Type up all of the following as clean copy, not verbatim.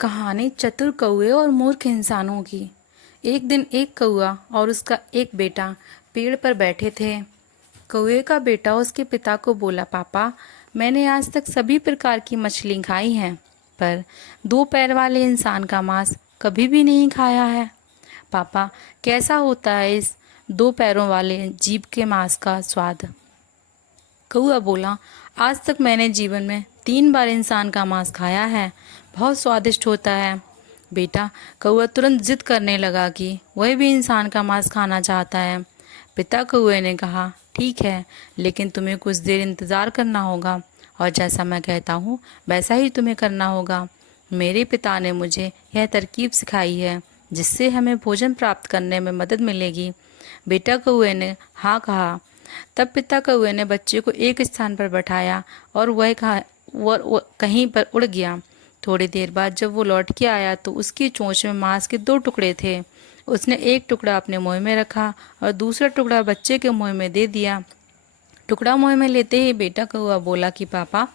कहानी चतुर कौए और मूर्ख इंसानों की। एक दिन एक कौआ और उसका एक बेटा पेड़ पर बैठे थे। कौए का बेटा उसके पिता को बोला, पापा, मैंने आज तक सभी प्रकार की मछली खाई है, पर दो पैर वाले इंसान का मांस कभी भी नहीं खाया है। पापा, कैसा होता है इस दो पैरों वाले जीव के मांस का स्वाद? कौआ बोला, आज तक मैंने जीवन में 3 बार इंसान का मांस खाया है, बहुत स्वादिष्ट होता है। बेटा कौआ तुरंत जिद करने लगा कि वह भी इंसान का मांस खाना चाहता है। पिता कौए ने कहा, ठीक है, लेकिन तुम्हें कुछ देर इंतज़ार करना होगा और जैसा मैं कहता हूँ वैसा ही तुम्हें करना होगा। मेरे पिता ने मुझे यह तरकीब सिखाई है जिससे हमें भोजन प्राप्त करने में मदद मिलेगी। बेटा कौए ने हाँ कहा। तब पिता कौए ने बच्चे को एक स्थान पर बैठाया और वह कहीं पर उड़ गया। थोड़ी देर बाद जब वो लौट के आया तो उसकी चोंच में मांस के 2 टुकड़े थे। उसने एक टुकड़ा अपने मुंह में रखा और दूसरा टुकड़ा बच्चे के मुंह में दे दिया। टुकड़ा मुंह में लेते ही बेटा कौआ बोला कि पापा,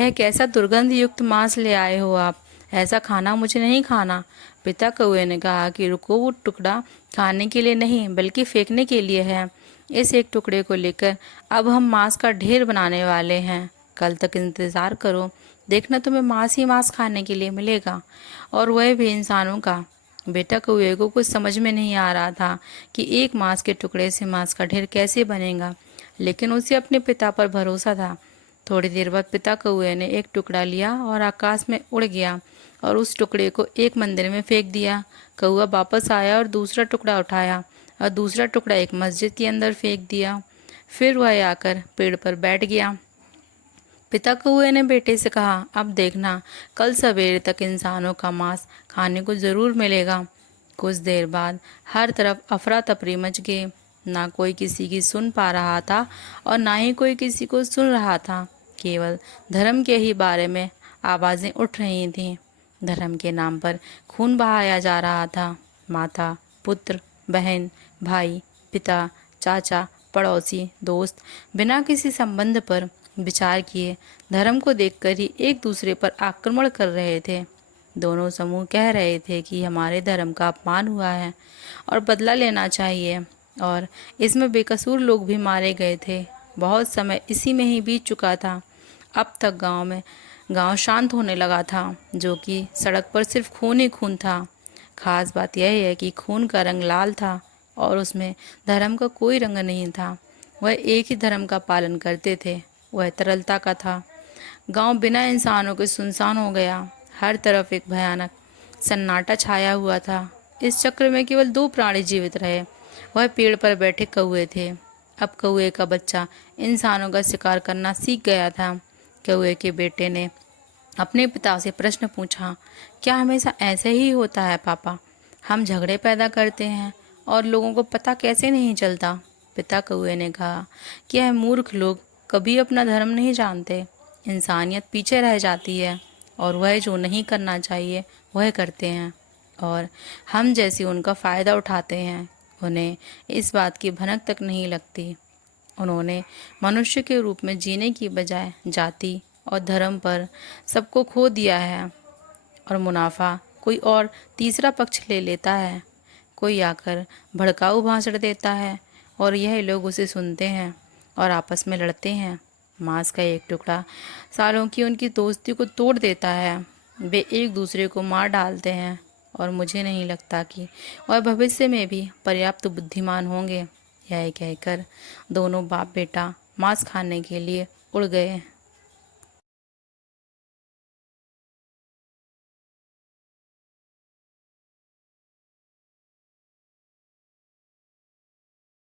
यह कैसा दुर्गंध युक्त मांस ले आए हो आप, ऐसा खाना मुझे नहीं खाना। पिता कौए ने कहा कि रुको, वो टुकड़ा खाने के लिए नहीं बल्कि फेंकने के लिए है। इस एक टुकड़े को लेकर अब हम मांस का ढेर बनाने वाले हैं। कल तक इंतज़ार करो, देखना तुम्हें मांस ही मांस खाने के लिए मिलेगा, और वह भी इंसानों का। बेटा कौए को कुछ समझ में नहीं आ रहा था कि एक मांस के टुकड़े से मांस का ढेर कैसे बनेगा, लेकिन उसे अपने पिता पर भरोसा था। थोड़ी देर बाद पिता कौए ने एक टुकड़ा लिया और आकाश में उड़ गया और उस टुकड़े को एक मंदिर में फेंक दिया। कौआ वापस आया और दूसरा टुकड़ा उठाया और दूसरा टुकड़ा एक मस्जिद के अंदर फेंक दिया। फिर वह आकर पेड़ पर बैठ गया। पिता कौए ने बेटे से कहा, अब देखना, कल सवेरे तक इंसानों का मांस खाने को जरूर मिलेगा। कुछ देर बाद हर तरफ अफरा तफरी मच गई। ना कोई किसी की सुन पा रहा था और ना ही कोई किसी को सुन रहा था। केवल धर्म के ही बारे में आवाज़ें उठ रही थीं। धर्म के नाम पर खून बहाया जा रहा था। माता, पुत्र, बहन, भाई, पिता, चाचा, पड़ोसी, दोस्त, बिना किसी संबंध पर विचार किए धर्म को देखकर ही एक दूसरे पर आक्रमण कर रहे थे। दोनों समूह कह रहे थे कि हमारे धर्म का अपमान हुआ है और बदला लेना चाहिए, और इसमें बेकसूर लोग भी मारे गए थे। बहुत समय इसी में ही बीत चुका था। अब तक गांव शांत होने लगा था, जो कि सड़क पर सिर्फ खून ही खून था। खास बात यह है कि खून का रंग लाल था और उसमें धर्म का कोई रंग नहीं था। वह एक ही धर्म का पालन करते थे, वह तरलता का था। गांव बिना इंसानों के सुनसान हो गया। हर तरफ एक भयानक सन्नाटा छाया हुआ था। इस चक्र में केवल 2 प्राणी जीवित रहे। वह पेड़ पर बैठे कौए थे। अब कौए का बच्चा इंसानों का शिकार करना सीख गया था। कौए के बेटे ने अपने पिता से प्रश्न पूछा, क्या हमेशा ऐसे ही होता है पापा? हम झगड़े पैदा करते हैं और लोगों को पता कैसे नहीं चलता? पिता कौए ने कहा कि यह मूर्ख लोग कभी अपना धर्म नहीं जानते। इंसानियत पीछे रह जाती है और वह जो नहीं करना चाहिए वह करते हैं, और हम जैसे उनका फ़ायदा उठाते हैं। उन्हें इस बात की भनक तक नहीं लगती। उन्होंने मनुष्य के रूप में जीने की बजाय जाति और धर्म पर सबको खो दिया है, और मुनाफा कोई और तीसरा पक्ष ले लेता है। कोई आकर भड़काऊ भाषण देता है और यह लोग उसे सुनते हैं और आपस में लड़ते हैं। मांस का एक टुकड़ा सालों की उनकी दोस्ती को तोड़ देता है। वे एक दूसरे को मार डालते हैं और मुझे नहीं लगता कि वह भविष्य में भी पर्याप्त बुद्धिमान होंगे। यह कहकर दोनों बाप बेटा मांस खाने के लिए उड़ गए।